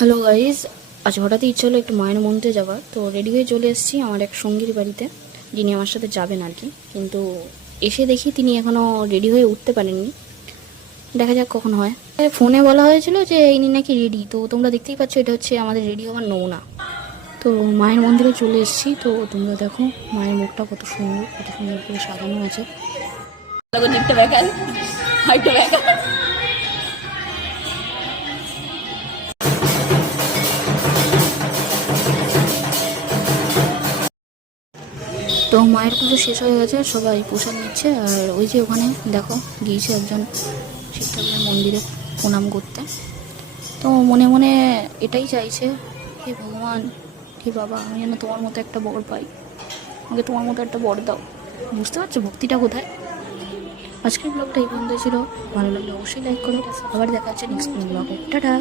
Hello guys, আজ হঠাৎই ইচ্ছে হলো একটু মায়ের মন্দিরে যাওয়ার। তো রেডি হয়ে চলে এসেছি আমার এক সঙ্গীর বাড়িতে, যিনি আমার সাথে যাবেন আর কি। কিন্তু এসে দেখি তিনি এখনও রেডি হয়ে উঠতে পারেননি। দেখা যাক কখন হয়। ফোনে বলা হয়েছিল যে ইনি নাকি রেডি, তো তোমরা দেখতেই পাচ্ছ এটা হচ্ছে আমাদের রেডি হওয়ার নমুনা। তো মায়ের মন্দিরে চলে এসেছি, তো তোমরা দেখো মায়ের মুখটা কত সুন্দর করে সাজানো আছে। তো মায়ের পুজো শেষ হয়ে গেছে, সবাই প্রসাদ নিচ্ছে। আর ওই যে ওখানে দেখো গিয়েছে একজন শিব ঠাকুরের মন্দিরে প্রণাম করতে। তো মনে মনে এটাই চাইছে, হে ভগবান, হে বাবা, আমি যেন তোমার মতো একটা বর পাই, আমাকে তোমার মতো একটা বর দাও। বুঝতে পারছো ভক্তিটা কোথায়। আজকের ব্লগটা এই পর্যন্ত ছিল। ভালো লাগলে অবশ্যই লাইক করো। আবার দেখা হচ্ছে নেক্সট ব্লগে। টাটা।